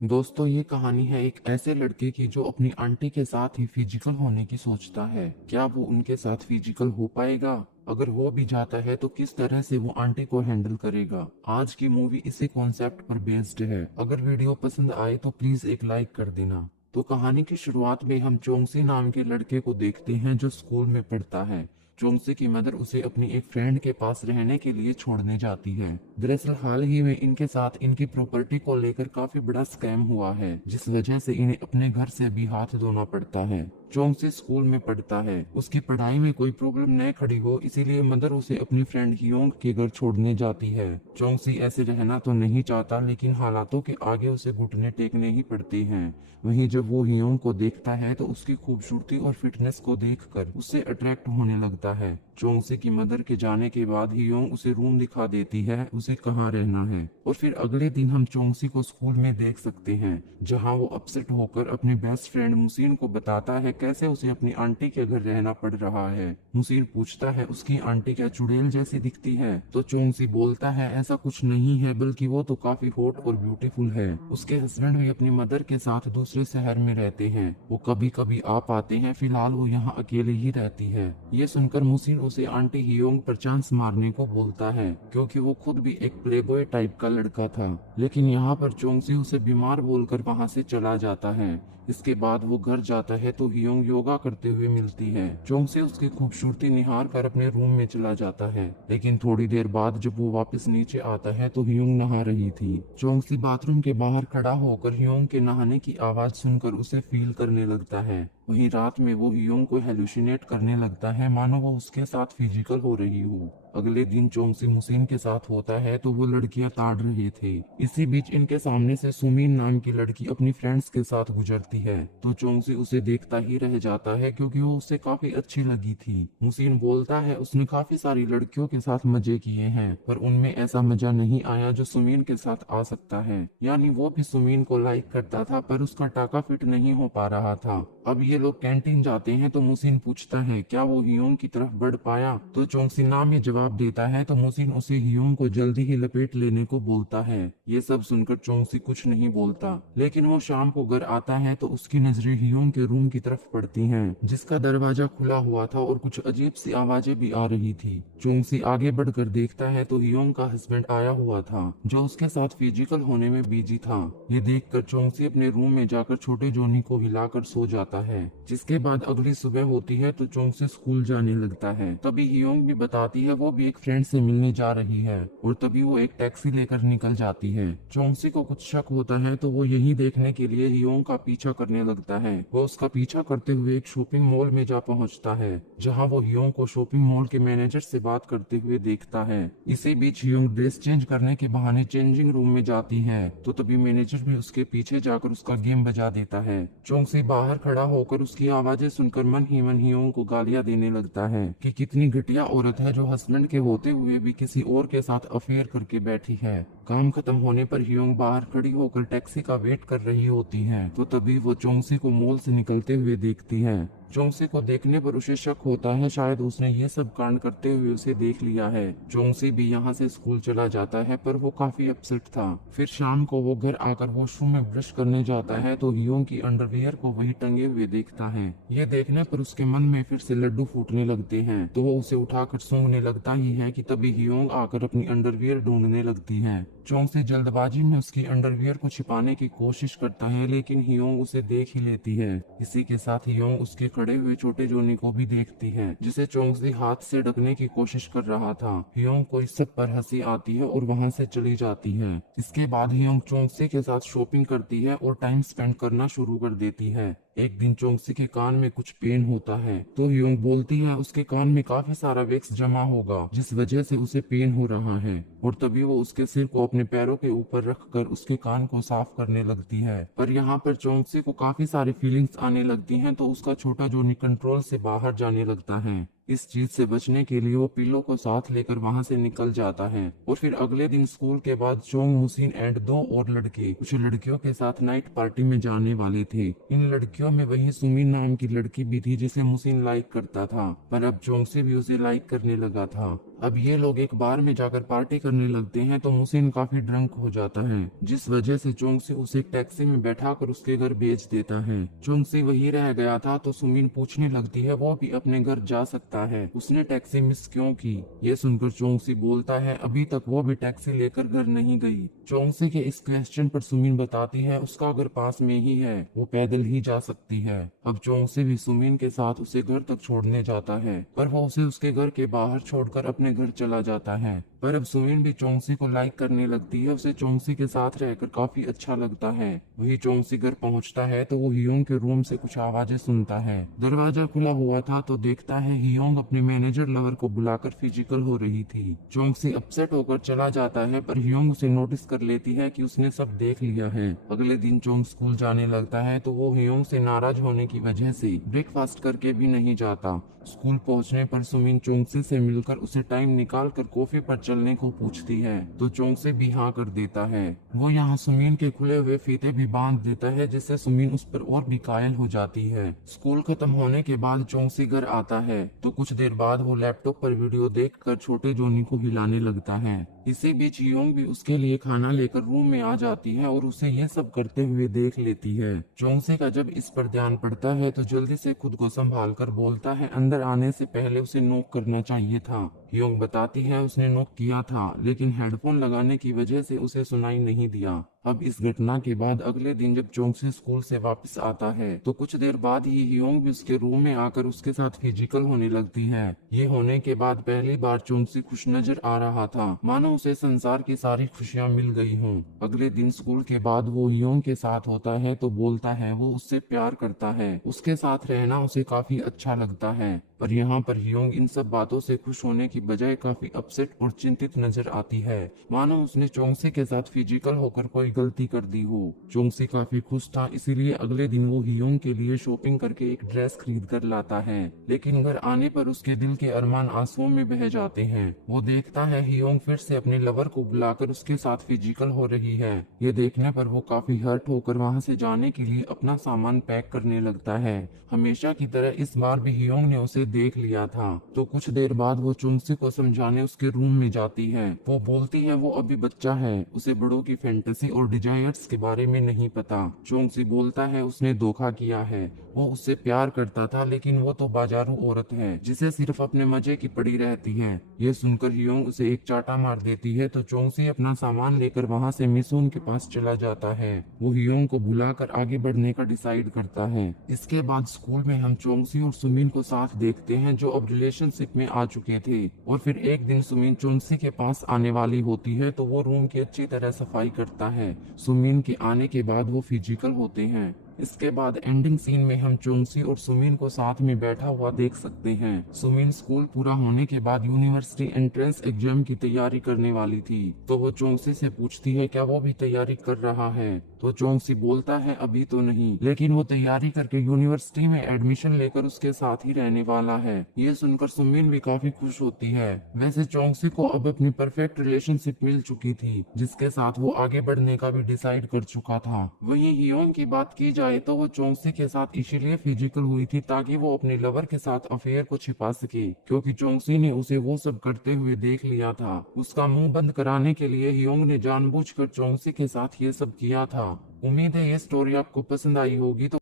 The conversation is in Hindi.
दोस्तों, ये कहानी है एक ऐसे लड़के की जो अपनी आंटी के साथ ही फिजिकल होने की सोचता है। क्या वो उनके साथ फिजिकल हो पाएगा? अगर हो भी जाता है तो किस तरह से वो आंटी को हैंडल करेगा? आज की मूवी इसी कॉन्सेप्ट पर बेस्ड है। अगर वीडियो पसंद आए तो प्लीज एक लाइक कर देना। तो कहानी की शुरुआत में हम चोंगसी नाम के लड़के को देखते हैं जो स्कूल में पढ़ता है। चोंगसी की मदर उसे अपनी एक फ्रेंड के पास रहने के लिए छोड़ने जाती है। दरअसल हाल ही में इनके साथ इनकी प्रॉपर्टी को लेकर काफी बड़ा स्कैम हुआ है, जिस वजह से इन्हें अपने घर से भी हाथ धोना पड़ता है। चोंगसी स्कूल में पढ़ता है, उसकी पढ़ाई में कोई प्रॉब्लम न खड़ी हो, इसीलिए मदर उसे अपनी फ्रेंड हियोंग के घर छोड़ने जाती है। चोंगसी ऐसे रहना तो नहीं चाहता, लेकिन हालातों के आगे उसे घुटने टेकने ही पड़ते हैं। वहीं जब वो हियोंग को देखता है तो उसकी खूबसूरती और फिटनेस को देखकर उससे अट्रैक्ट होने लगता है। चोंगसी की मदर के जाने के बाद हियोंग उसे रूम दिखा देती है, उसे कहाँ रहना है। और फिर अगले दिन हम चोंगसी को स्कूल में देख सकते हैं, जहाँ वो अपसेट होकर अपने बेस्ट फ्रेंड मुसीन को बताता है कैसे उसे अपनी आंटी के घर रहना पड़ रहा है। मुसीन पूछता है उसकी आंटी क्या चुड़ैल जैसी दिखती है? तो चोंगसी बोलता है ऐसा कुछ नहीं है, बल्कि वो तो काफी हॉट और ब्यूटीफुल है। उसके हस्बैंड भी अपनी मदर के साथ दूसरे शहर में रहते हैं, वो कभी कभी आ पाते हैं, फिलहाल वो यहाँ अकेले ही रहती है। ये सुनकर मुसीन उसे आंटी हियोंग पर चांस मारने को बोलता है, क्योंकि वो खुद भी एक प्लेबॉय टाइप का लड़का था। लेकिन यहाँ पर चोंगसी उसे बीमार बोलकर वहाँ से चला जाता है। इसके बाद वो घर जाता है तो हियोंग योगा करते हुए मिलती है। चोंगसी उसकी खूबसूरती निहार कर अपने रूम में चला जाता है, लेकिन थोड़ी देर बाद जब वो वापस नीचे आता है तो हियोंग नहा रही थी। चोंगसी बाथरूम के बाहर खड़ा होकर हियोंग के नहाने की आवाज सुनकर उसे फील करने लगता है। वहीं रात में वो हियोंग को हेलुसिनेट करने लगता है, मानो वो उसके साथ फिजिकल हो रही हो। अगले दिन चोंगसी मुसीन के साथ होता है तो वो लड़कियां ताड़ रहे थे। इसी बीच इनके सामने से सुमीन नाम की लड़की अपनी फ्रेंड्स के साथ गुजरती है, तो चोंगसी उसे देखता ही रह जाता है, क्योंकि वो उसे काफी अच्छी लगी थी। मुसीन बोलता है उसने काफी सारी लड़कियों के साथ मजे किए हैं, पर उनमें ऐसा मजा नहीं आया जो सुमीन के साथ आ सकता है। यानी वो भी सुमीन को लाइक करता था, पर उसका टाका फिट नहीं हो पा रहा था। अब ये लोग कैंटीन जाते हैं तो मुसीन पूछता है क्या वो हियोंग की तरफ बढ़ पाया? तो चोंगसी ना में जवाब देता है तो मुसीन उसे हियोंग को जल्दी ही लपेट लेने को बोलता है। ये सब सुनकर चोंगसी कुछ नहीं बोलता, लेकिन वो शाम को घर आता है तो उसकी नजरें हियोंग के रूम की तरफ पड़ती हैं, जिसका दरवाजा खुला हुआ था और कुछ अजीब सी आवाजें भी आ रही थी। चोंगसी आगे बढ़कर देखता है तो हियोंग का हस्बैंड आया हुआ था, जो उसके साथ फिजिकल होने में बिजी था। ये देखकर चोंगसी अपने रूम में जाकर छोटे जोनी को हिलाकर सो जाता है। जिसके बाद अगली सुबह होती है तो चोंगसी स्कूल जाने लगता है। तभी हियोंग भी बताती है वो भी एक फ्रेंड से मिलने जा रही है, और तभी वो एक टैक्सी लेकर निकल जाती है। चोंगसी को कुछ शक होता है तो वो यही देखने के लिए हियोंग का पीछा करने लगता है। वो उसका पीछा करते हुए एक शॉपिंग मॉल में जा पहुंचता है, जहां वो हियोंग को शॉपिंग मॉल के मैनेजर से बात करते हुए देखता है। इसी बीच हियोंग ड्रेस चेंज करने के बहाने चेंजिंग रूम में जाती है, तो तभी मैनेजर भी उसके पीछे जाकर उसका गेम बजा देता है। चोंगसी बाहर खड़ा होकर उसकी आवाजें सुनकर मन ही मन हियोंग को गालियां देने लगता है कि कितनी घटिया औरत है जो हस्बैंड के होते हुए भी किसी और के साथ अफेयर करके बैठी है। काम खत्म होने पर हियोंग बाहर खड़ी होकर टैक्सी का वेट कर रही होती है, तो तभी वो चोंगसी को मॉल से निकलते हुए देखती है। चोंगसी को देखने पर उसे शक होता है शायद उसने ये सब कांड करते हुए उसे देख लिया है। चोंगसी भी यहाँ से स्कूल चला जाता है, पर वो काफी अपसेट था। फिर शाम को वो घर आकर वॉशरूम में ब्रश करने जाता है तो हियोंग की अंडरवियर को वही टंगे हुए देखता है। ये देखने पर उसके मन में फिर से लड्डू फूटने लगते हैं, तो वो उसे उठाकर सूंघने लगता ही है कि तभी हियोंग आकर अपनी अंडरवियर ढूंढने लगती है। चोंगसी जल्दबाजी में उसकी अंडरवियर को छिपाने की कोशिश करता है, लेकिन हियोंग उसे देख ही लेती है। इसी के साथ हियोंग उसके खड़े हुए छोटे जोनी को भी देखती है, जिसे चोंगसी हाथ से ढकने की कोशिश कर रहा था। हियोंग को इस सब पर हंसी आती है और वहां से चली जाती है। इसके बाद हियोंग चोंगसी के साथ शॉपिंग करती है और टाइम स्पेंड करना शुरू कर देती है। एक दिन चोंगसी के कान में कुछ पेन होता है, तो हियोंग बोलती है उसके कान में काफी सारा वैक्स जमा होगा, जिस वजह से उसे पेन हो रहा है। और तभी वो उसके सिर को अपने पैरों के ऊपर रखकर उसके कान को साफ करने लगती है। पर यहाँ पर चोंगसी को काफी सारी फीलिंग्स आने लगती हैं, तो उसका छोटा जोनी कंट्रोल से बाहर जाने लगता है। इस चीज से बचने के लिए वो पिलो को साथ लेकर वहां से निकल जाता है। और फिर अगले दिन स्कूल के बाद चोंग, मुसीन एंड दो और लड़के कुछ लड़कियों के साथ नाइट पार्टी में जाने वाले थे। इन लड़कियों में वही सुमीन नाम की लड़की भी थी जिसे मुसीन लाइक करता था, पर अब चोंग से भी उसे लाइक करने लगा था। अब ये लोग एक बार में जाकर पार्टी करने लगते हैं तो मुसिन काफी ड्रंक हो जाता है, जिस वजह से चोंगसी उसे एक टैक्सी में बैठाकर उसके घर भेज देता है। चोंगसी वही रह गया था तो सुमिन पूछने लगती है वो भी अपने घर जा सकता है, उसने टैक्सी मिस क्यों की। ये सुनकर चोंगसी बोलता है अभी तक वो भी टैक्सी लेकर घर नहीं गई। चोंगसी के इस क्वेश्चन पर सुमिन बताती है उसका घर पास में ही है, वो पैदल ही जा सकती है। अब चोंगसी भी सुमिन के साथ उसे घर तक छोड़ने जाता है, पर वो उसे उसके घर के बाहर छोड़कर अपने घर चला जाता है। पर अब सुमिन भी चोंगसी को लाइक करने लगती है, उसे चोंगसी के साथ रहकर काफी अच्छा लगता है। वही चोंगसी घर पहुंचता है तो वो हियोंग के रूम से कुछ आवाजें सुनता है। दरवाजा खुला हुआ था तो देखता है हियोंग अपने मैनेजर लवर को बुलाकर फिजिकल हो रही थी। चोंगसी अपसेट होकर चला जाता है, पर हियोंग उसे नोटिस कर लेती है कि उसने सब देख लिया है। अगले दिन चोंग स्कूल जाने लगता है तो वो हियोंग से नाराज होने की वजह से ब्रेकफास्ट करके भी नहीं जाता। स्कूल पहुंचने पर सुमिन चोंगसी से मिलकर उसे टाइम निकाल कर कॉफी पर चलने को पूछती है तो चोंगसी भी हाँ कर देता है। वो यहाँ सुमिन के खुले हुए फीते भी बांध देता है, जिससे सुमिन उस पर और भी कायल हो जाती है। स्कूल खत्म होने के बाद चोंगसी घर आता है तो कुछ देर बाद वो लैपटॉप पर वीडियो देखकर छोटे जोनी को हिलाने लगता है। इसी बीच हियोंग भी उसके लिए खाना लेकर रूम में आ जाती है और उसे यह सब करते हुए देख लेती है। चोंगसी का जब इस पर ध्यान पड़ता है तो जल्दी से खुद को संभाल कर बोलता है अंदर आने से पहले उसे नॉक करना चाहिए था। हियोंग बताती है उसने नॉक किया था, लेकिन हेडफोन लगाने की वजह से उसे सुनाई नहीं दिया। अब इस घटना के बाद अगले दिन जब चोंगसी स्कूल से वापस आता है तो कुछ देर बाद ही हियोंग भी उसके रूम में आकर उसके साथ फिजिकल होने लगती है। ये होने के बाद पहली बार चोंगसी खुश नजर आ रहा था, मानो उसे संसार की सारी खुशियां मिल गई हों। अगले दिन स्कूल के बाद वो हियोंग के साथ होता है तो बोलता है वो उससे प्यार करता है, उसके साथ रहना उसे काफी अच्छा लगता है। पर यहाँ पर हियोंग इन सब बातों से खुश होने की बजाय काफी अपसेट और चिंतित नजर आती है, मानो उसने चोंगसी के साथ फिजिकल होकर कोई गलती कर दी हो। चोंगसी काफी खुश था, इसीलिए अगले दिन वो हियोंग के लिए शॉपिंग करके एक ड्रेस खरीद कर लाता है, लेकिन घर आने पर उसके दिल के अरमान आंसुओं में बह जाते हैं। वो देखता है हियोंग फिर से अपने लवर को बुलाकर उसके साथ फिजिकल हो रही है। ये देखने पर वो काफी हर्ट होकर वहाँ से जाने के लिए अपना सामान पैक करने लगता है। हमेशा की तरह इस बार भी हियोंग ने उसे देख लिया था तो कुछ देर बाद वो चोंगसी को समझाने उसके रूम में जाती है। वो बोलती है वो अभी बच्चा है, उसे बड़ों की फैंटेसी और डिजायर्स के बारे में नहीं पता। चोंगसी बोलता है उसने धोखा किया है, वो उससे प्यार करता था लेकिन वो तो बाजारू औरत है जिसे सिर्फ अपने मजे की पड़ी रहती है। ये सुनकर हियोंग उसे एक चाटा मार देती है तो चोंगसी अपना सामान लेकर वहाँ से मिसुन के पास चला जाता है। वो हियोंग को बुलाकर आगे बढ़ने का डिसाइड करता है। इसके बाद स्कूल में हम चोंगसी और सुमिन को साथ देखते हैं जो अब रिलेशनशिप में आ चुके थे। और फिर एक दिन सुमिन चोंगसी के पास आने वाली होती है तो वो रूम की अच्छी तरह सफाई करता है। सुमिन के आने के बाद वो फिजिकल होते हैं। इसके बाद एंडिंग सीन में हम चोंगसी और सुमिन को साथ में बैठा हुआ देख सकते हैं। सुमिन स्कूल पूरा होने के बाद यूनिवर्सिटी एंट्रेंस एग्जाम की तैयारी करने वाली थी तो वो चोंगसी से पूछती है क्या वो भी तैयारी कर रहा है तो चोंगसी बोलता है अभी तो नहीं, लेकिन वो तैयारी करके यूनिवर्सिटी में एडमिशन लेकर उसके साथ ही रहने वाला है। ये सुनकर सुमिन भी काफी खुश होती है। वैसे चोंगसी को अब अपनी परफेक्ट रिलेशनशिप मिल चुकी थी जिसके साथ वो आगे बढ़ने का भी डिसाइड कर चुका था। वहीं हियोंग की बात की जाए तो वो चोंगसी के साथ इसीलिए फिजिकल हुई थी ताकि वो अपने लवर के साथ अफेयर को छिपा सके, क्योंकि चोंगसी ने उसे वो सब करते हुए देख लिया था। उसका मुंह बंद कराने के लिए हियोंग ने जानबूझकर चोंगसी के साथ ये सब किया था। उम्मीद है ये स्टोरी आपको पसंद आई होगी। तो